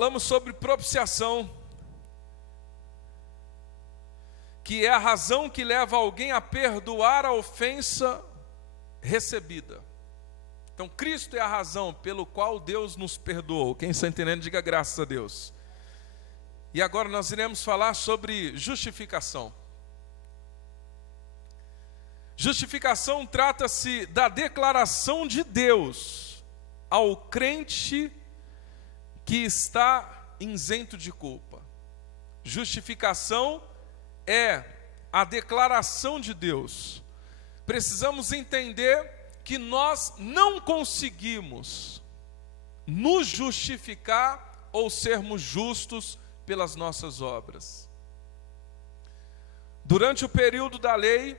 Falamos sobre propiciação, que é a razão que leva alguém a perdoar a ofensa recebida. Então, Cristo é a razão pelo qual Deus nos perdoou. Quem está entendendo, diga graças a Deus. E agora nós iremos falar sobre justificação. Justificação trata-se da declaração de Deus ao crente que está isento de culpa. Justificação é a declaração de Deus. Precisamos entender que nós não conseguimos nos justificar ou sermos justos pelas nossas obras. Durante o período da lei,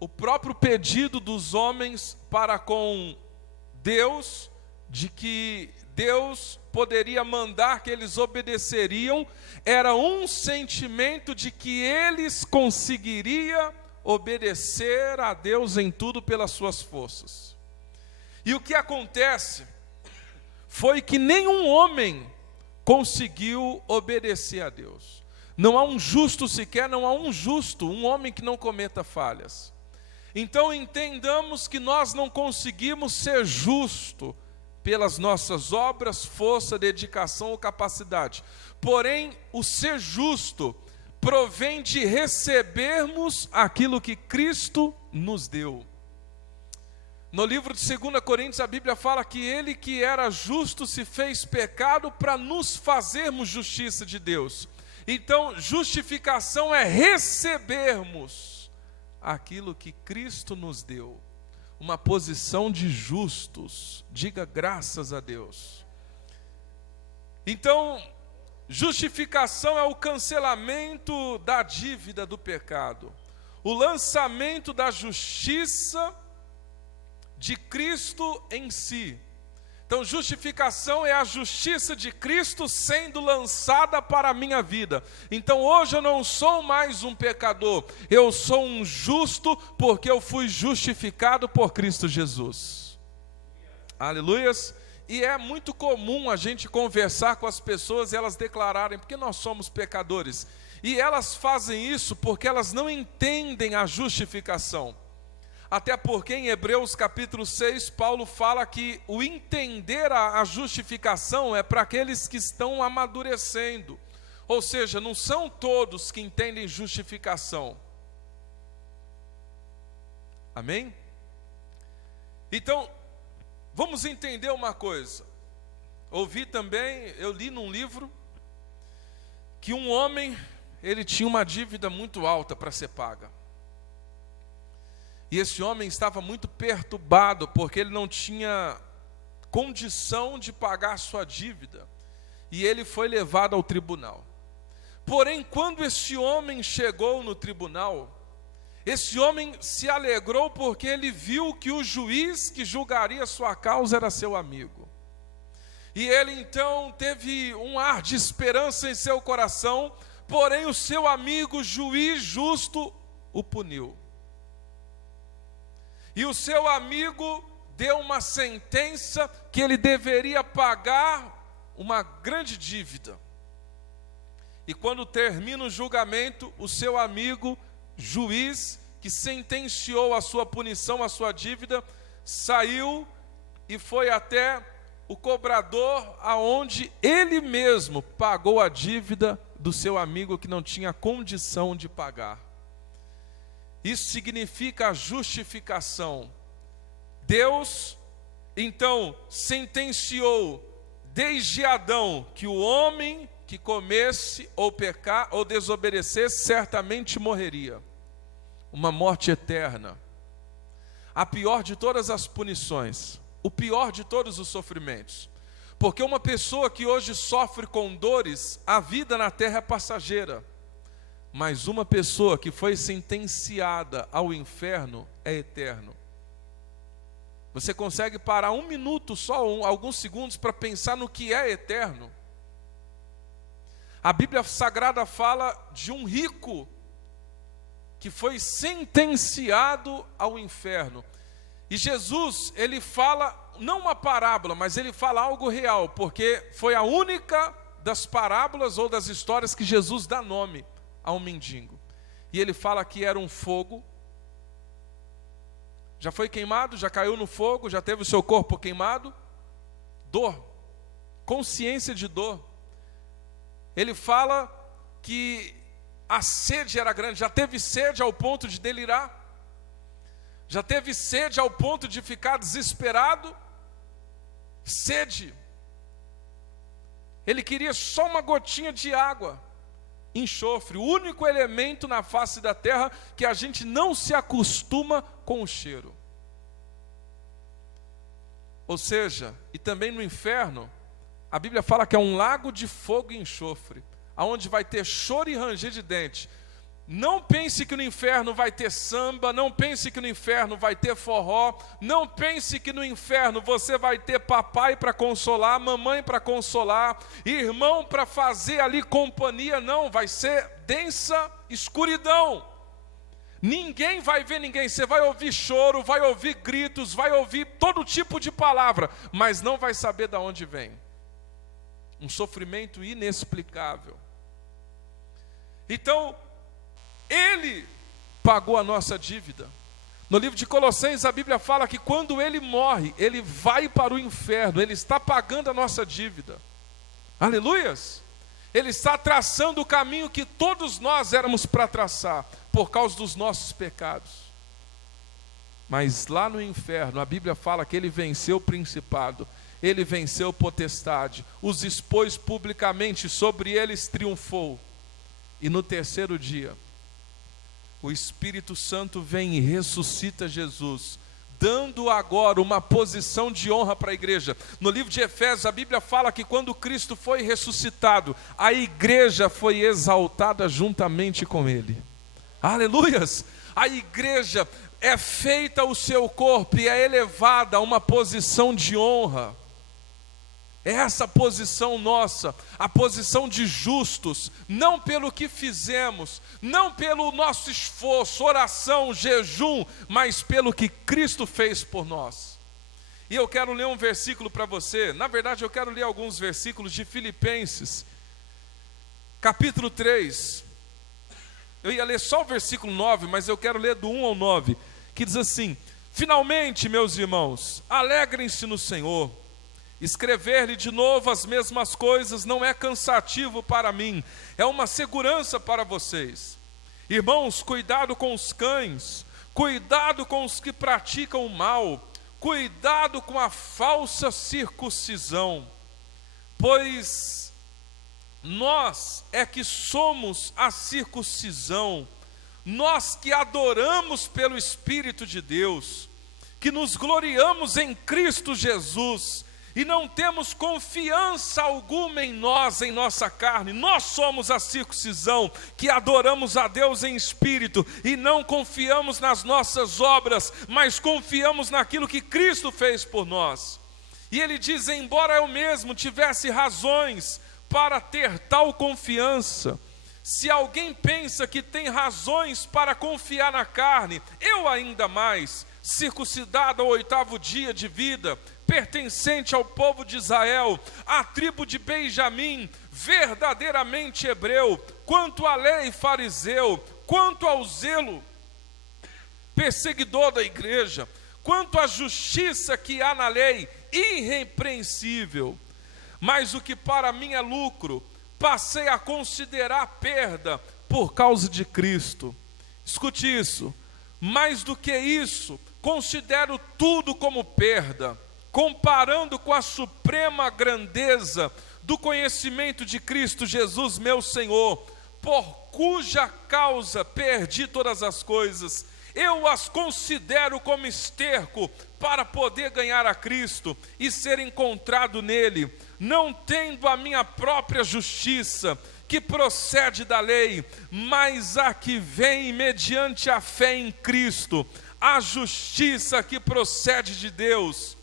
o próprio pedido dos homens para com Deus, de que Deus poderia mandar que eles obedeceriam, era um sentimento de que eles conseguiriam obedecer a Deus em tudo pelas suas forças. E o que acontece foi que nenhum homem conseguiu obedecer a Deus. Não há um justo sequer, não há um justo, um homem que não cometa falhas. Então entendamos que nós não conseguimos ser justo pelas nossas obras, força, dedicação ou capacidade. Porém, o ser justo provém de recebermos aquilo que Cristo nos deu. No livro de 2 Coríntios, a Bíblia fala que Ele que era justo se fez pecado para nos fazermos justiça de Deus. Então, justificação é recebermos aquilo que Cristo nos deu. Uma posição de justos. Diga graças a Deus. Então, justificação é o cancelamento da dívida do pecado, o lançamento da justiça de Cristo em si. Então, justificação é a justiça de Cristo sendo lançada para a minha vida. Então, hoje eu não sou mais um pecador, eu sou um justo porque eu fui justificado por Cristo Jesus. Aleluias. E é muito comum a gente conversar com as pessoas e elas declararem, porque nós somos pecadores. E elas fazem isso porque elas não entendem a justificação. Até porque em Hebreus capítulo 6, Paulo fala que o entender a justificação é para aqueles que estão amadurecendo. Ou seja, não são todos que entendem justificação. Amém? Então, vamos entender uma coisa. Eu li num livro que um homem, ele tinha uma dívida muito alta para ser paga. E esse homem estava muito perturbado, porque ele não tinha condição de pagar a sua dívida. E ele foi levado ao tribunal. Porém, quando esse homem chegou no tribunal, esse homem se alegrou porque ele viu que o juiz que julgaria sua causa era seu amigo. E ele então teve um ar de esperança em seu coração, porém o seu amigo, juiz justo, o puniu. E o seu amigo deu uma sentença que ele deveria pagar uma grande dívida. E quando termina o julgamento, o seu amigo, juiz, que sentenciou a sua punição, a sua dívida, saiu e foi até o cobrador, aonde ele mesmo pagou a dívida do seu amigo que não tinha condição de pagar. Isso significa a justificação. Deus, então, sentenciou desde Adão que o homem que comesse ou pecar ou desobedecesse certamente morreria. Uma morte eterna. A pior de todas as punições. O pior de todos os sofrimentos. Porque uma pessoa que hoje sofre com dores, a vida na terra é passageira. Mas uma pessoa que foi sentenciada ao inferno é eterno. Você consegue parar um minuto, alguns segundos, para pensar no que é eterno? A Bíblia Sagrada fala de um rico que foi sentenciado ao inferno. E Jesus, ele fala não uma parábola, mas ele fala algo real, porque foi a única das parábolas ou das histórias que Jesus dá nome a um mendigo. E ele fala que era um fogo, já foi queimado, já caiu no fogo, já teve o seu corpo queimado, dor, consciência de dor. Ele fala que a sede era grande, já teve sede ao ponto de delirar, já teve sede ao ponto de ficar desesperado, sede. Ele queria só uma gotinha de água, enxofre, o único elemento na face da terra que a gente não se acostuma com o cheiro. Ou seja, e também no inferno, a Bíblia fala que é um lago de fogo e enxofre, aonde vai ter choro e ranger de dente. Não pense que no inferno vai ter samba, não pense que no inferno vai ter forró, não pense que no inferno você vai ter papai para consolar, mamãe para consolar, irmão para fazer ali companhia, não, vai ser densa escuridão. Ninguém vai ver ninguém, você vai ouvir choro, vai ouvir gritos, vai ouvir todo tipo de palavra, mas não vai saber de onde vem. Um sofrimento inexplicável. Então, Ele pagou a nossa dívida. No livro de Colossenses a Bíblia fala que quando Ele morre, Ele vai para o inferno, Ele está pagando a nossa dívida. Aleluias! Ele está traçando o caminho que todos nós éramos para traçar, por causa dos nossos pecados. Mas lá no inferno, a Bíblia fala que Ele venceu o principado, Ele venceu a potestade, os expôs publicamente, sobre eles triunfou. E no terceiro dia, o Espírito Santo vem e ressuscita Jesus, dando agora uma posição de honra para a igreja. No livro de Efésios, a Bíblia fala que quando Cristo foi ressuscitado, a igreja foi exaltada juntamente com Ele. Aleluias! A igreja é feita o seu corpo e é elevada a uma posição de honra. É essa posição nossa, a posição de justos, não pelo que fizemos, não pelo nosso esforço, oração, jejum, mas pelo que Cristo fez por nós. E eu quero ler um versículo para você, na verdade eu quero ler alguns versículos de Filipenses, capítulo 3. Eu ia ler só o versículo 9, mas eu quero ler do 1 ao 9, que diz assim: finalmente, meus irmãos, alegrem-se no Senhor. Escrever-lhe de novo as mesmas coisas não é cansativo para mim, é uma segurança para vocês. Irmãos, cuidado com os cães, cuidado com os que praticam o mal, cuidado com a falsa circuncisão, pois nós é que somos a circuncisão, nós que adoramos pelo Espírito de Deus, que nos gloriamos em Cristo Jesus, e não temos confiança alguma em nós, em nossa carne. Nós somos a circuncisão, que adoramos a Deus em espírito, e não confiamos nas nossas obras, mas confiamos naquilo que Cristo fez por nós. E ele diz: embora eu mesmo tivesse razões para ter tal confiança, se alguém pensa que tem razões para confiar na carne, eu ainda mais, circuncidado ao 8º dia de vida, pertencente ao povo de Israel, à tribo de Benjamim, verdadeiramente hebreu, quanto à lei fariseu, quanto ao zelo perseguidor da igreja, quanto à justiça que há na lei, irrepreensível. Mas o que para mim é lucro, passei a considerar perda por causa de Cristo. Escute isso: mais do que isso, considero tudo como perda, comparando com a suprema grandeza do conhecimento de Cristo Jesus, meu Senhor, por cuja causa perdi todas as coisas. Eu as considero como esterco para poder ganhar a Cristo e ser encontrado nele, não tendo a minha própria justiça, que procede da lei, mas a que vem mediante a fé em Cristo, a justiça que procede de Deus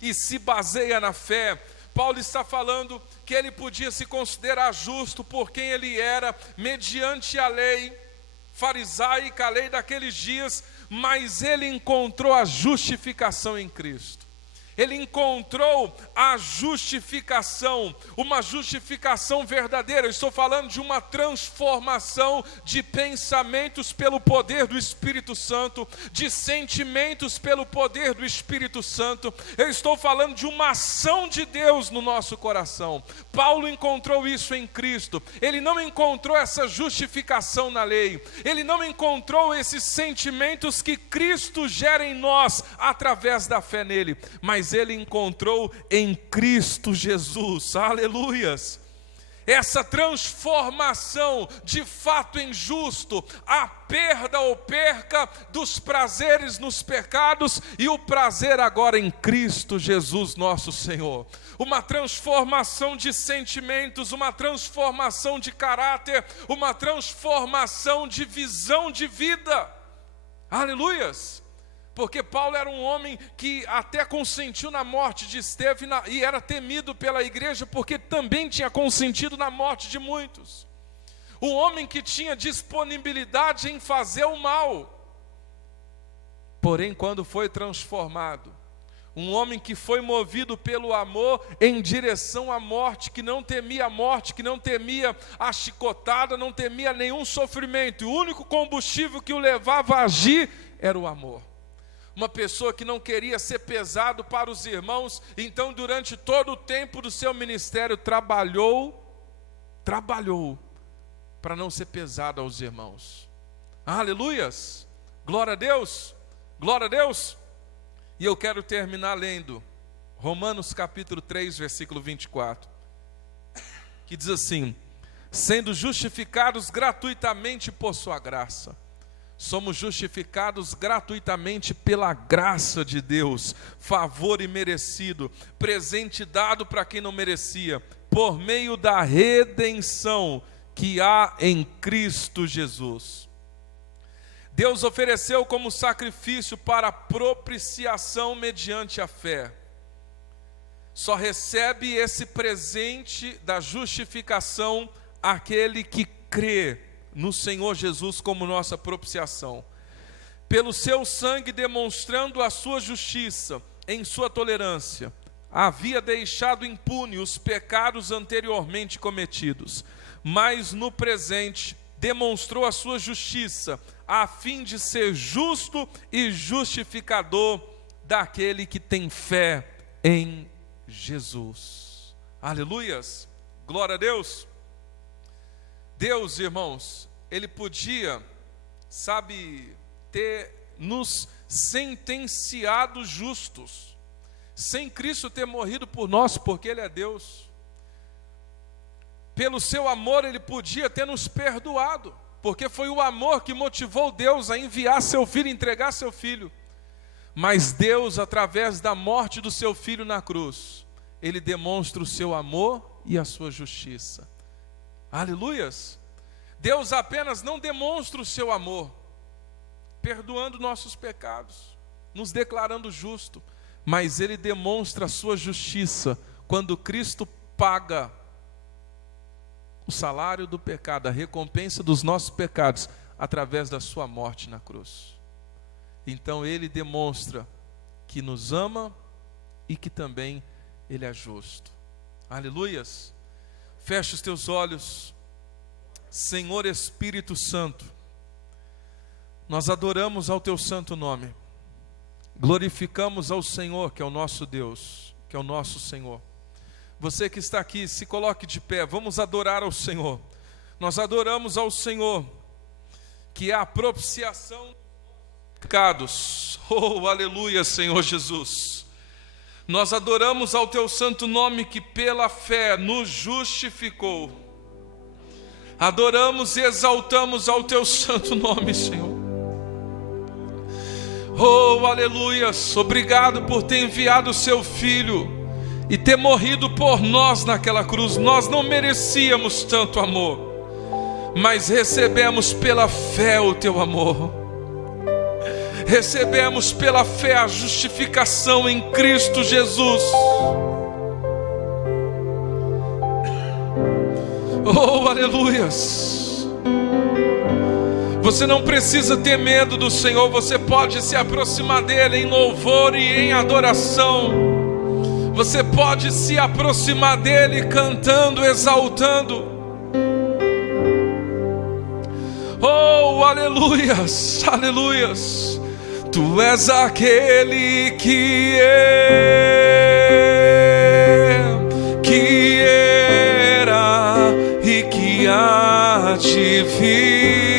e se baseia na fé. Paulo está falando que ele podia se considerar justo por quem ele era, mediante a lei farisaica, a lei daqueles dias, mas ele encontrou a justificação em Cristo. Ele encontrou a justificação, uma justificação verdadeira. Eu estou falando de uma transformação de pensamentos pelo poder do Espírito Santo, de sentimentos pelo poder do Espírito Santo. Eu estou falando de uma ação de Deus no nosso coração. Paulo encontrou isso em Cristo. Ele não encontrou essa justificação na lei. Ele não encontrou esses sentimentos que Cristo gera em nós através da fé nele, mas ele encontrou em Cristo Jesus, aleluias, essa transformação de fato em justo, a perda ou perca dos prazeres nos pecados e o prazer agora em Cristo Jesus nosso Senhor, uma transformação de sentimentos, uma transformação de caráter, uma transformação de visão de vida, aleluias. Porque Paulo era um homem que até consentiu na morte de Estevão e era temido pela igreja porque também tinha consentido na morte de muitos. Um homem que tinha disponibilidade em fazer o mal. Porém, quando foi transformado, um homem que foi movido pelo amor em direção à morte, que não temia a morte, que não temia a chicotada, não temia nenhum sofrimento. E o único combustível que o levava a agir era o amor. Uma pessoa que não queria ser pesado para os irmãos, então durante todo o tempo do seu ministério trabalhou para não ser pesado aos irmãos. Aleluias, glória a Deus, glória a Deus. E eu quero terminar lendo Romanos capítulo 3, versículo 24, que diz assim: sendo justificados gratuitamente por sua graça. Somos justificados gratuitamente pela graça de Deus, favor imerecido, presente dado para quem não merecia, por meio da redenção que há em Cristo Jesus. Deus ofereceu como sacrifício para propiciação mediante a fé. Só recebe esse presente da justificação aquele que crê no Senhor Jesus como nossa propiciação, pelo seu sangue demonstrando a sua justiça em sua tolerância, havia deixado impune os pecados anteriormente cometidos, mas no presente demonstrou a sua justiça, a fim de ser justo e justificador daquele que tem fé em Jesus. Aleluias, glória a Deus. Deus, irmãos, Ele podia, ter nos sentenciado justos, sem Cristo ter morrido por nós, porque Ele é Deus. Pelo seu amor Ele podia ter nos perdoado, porque foi o amor que motivou Deus a enviar seu Filho, entregar seu Filho. Mas Deus, através da morte do seu Filho na cruz, Ele demonstra o seu amor e a sua justiça. Aleluias! Deus apenas não demonstra o seu amor, perdoando nossos pecados, nos declarando justo, mas Ele demonstra a sua justiça, quando Cristo paga o salário do pecado, a recompensa dos nossos pecados, através da sua morte na cruz. Então Ele demonstra que nos ama e que também Ele é justo. Aleluias! Feche os teus olhos. Senhor Espírito Santo, nós adoramos ao teu santo nome, glorificamos ao Senhor, que é o nosso Deus, que é o nosso Senhor. Você que está aqui, se coloque de pé, vamos adorar ao Senhor. Nós adoramos ao Senhor, que é a propiciação dos pecados. Oh, aleluia, Senhor Jesus. Nós adoramos ao teu santo nome, que pela fé nos justificou. Adoramos e exaltamos ao teu santo nome, Senhor. Oh, aleluia, obrigado por ter enviado o seu Filho e ter morrido por nós naquela cruz. Nós não merecíamos tanto amor, mas recebemos pela fé o teu amor. Recebemos pela fé a justificação em Cristo Jesus. Oh, aleluias. Você não precisa ter medo do Senhor, você pode se aproximar dEle em louvor e em adoração. Você pode se aproximar dele cantando, exaltando. Oh, aleluias, aleluias. Tu és aquele que era e que há de vir.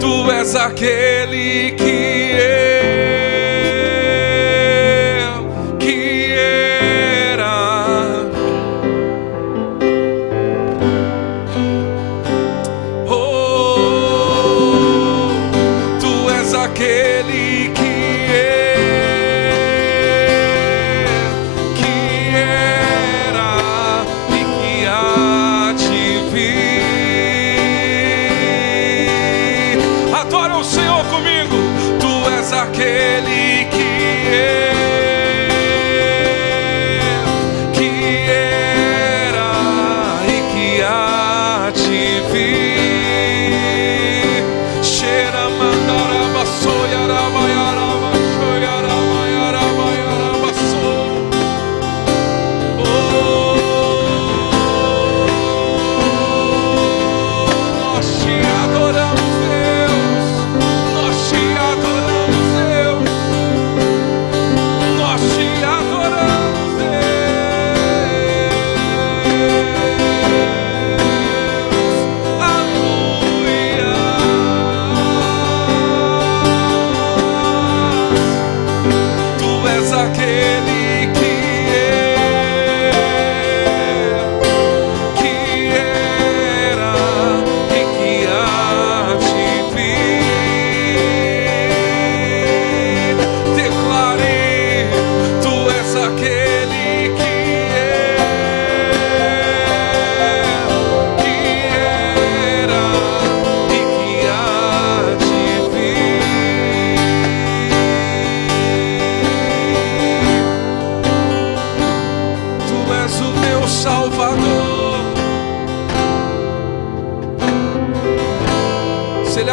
Tu és aquele que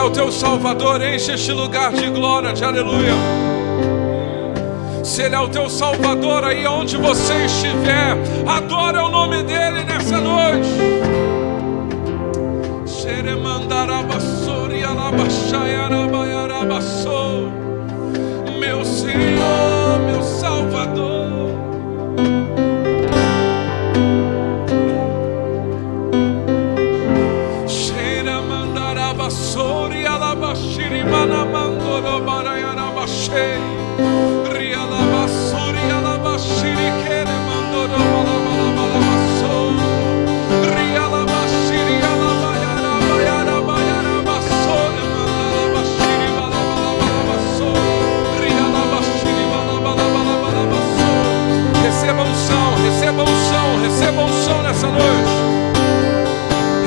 o teu Salvador, enche este lugar de glória, de aleluia. Se Ele é o teu Salvador, aí onde você estiver, adora o nome dEle nessa noite. Meu Senhor, meu Salvador.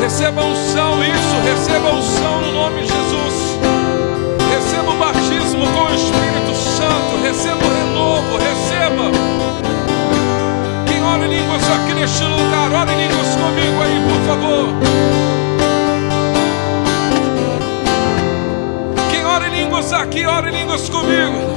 Receba unção, isso, receba unção no nome de Jesus. Receba o batismo com o Espírito Santo, receba o renovo, receba. Quem ora em línguas aqui neste lugar, ora em línguas comigo aí, por favor. Quem ora em línguas aqui, ora em línguas comigo.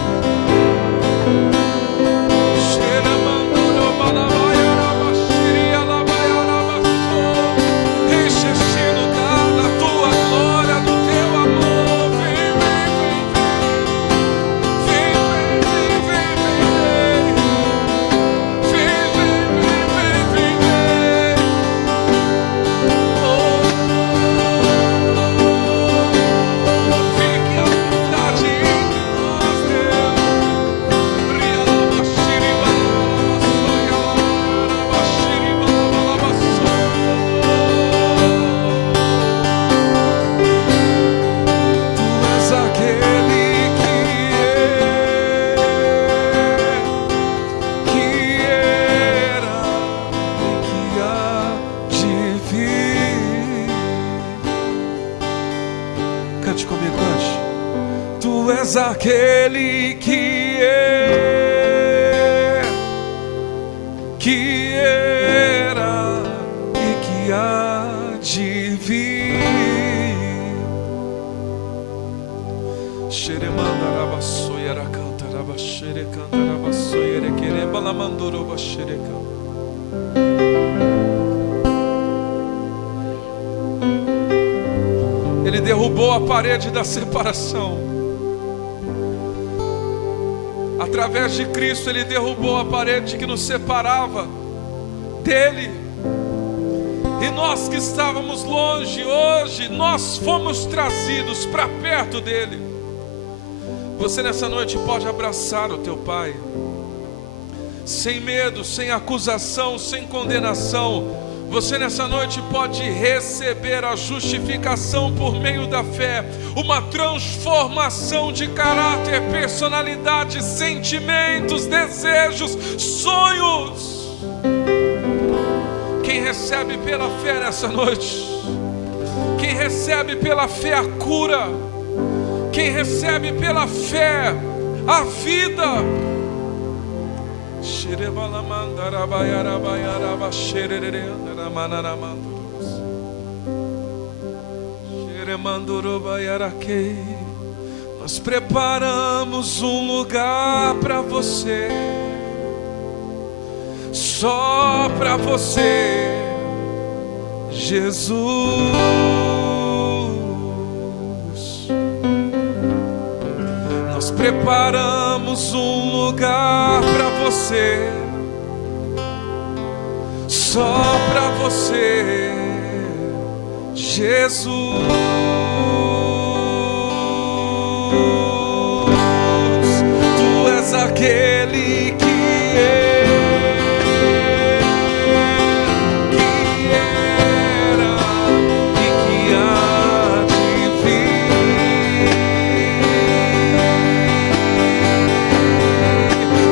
Aquele que era e que há de vir. Xeremanda Rabassoyara Ele derrubou a parede da separação. Através de Cristo, Ele derrubou a parede que nos separava dEle. E nós que estávamos longe, hoje nós fomos trazidos para perto dEle. Você nessa noite pode abraçar o teu Pai, sem medo, sem acusação, sem condenação. Você nessa noite pode receber a justificação por meio da fé, uma transformação de caráter, personalidade, sentimentos, desejos, sonhos. Quem recebe pela fé nessa noite, quem recebe pela fé a cura, quem recebe pela fé a vida, nós preparamos um lugar para você, só para você, Jesus. Nós preparamos um lugar para você, só para você, Jesus. Tu és aquele que era e que há de vir.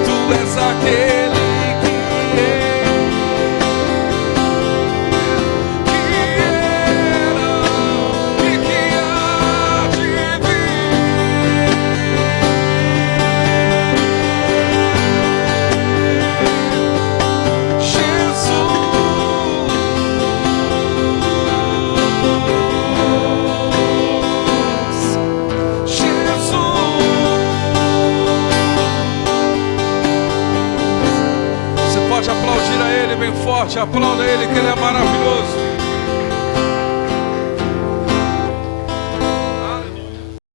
Tu és aquele aplaudir a Ele bem forte, aplauda Ele que Ele é maravilhoso.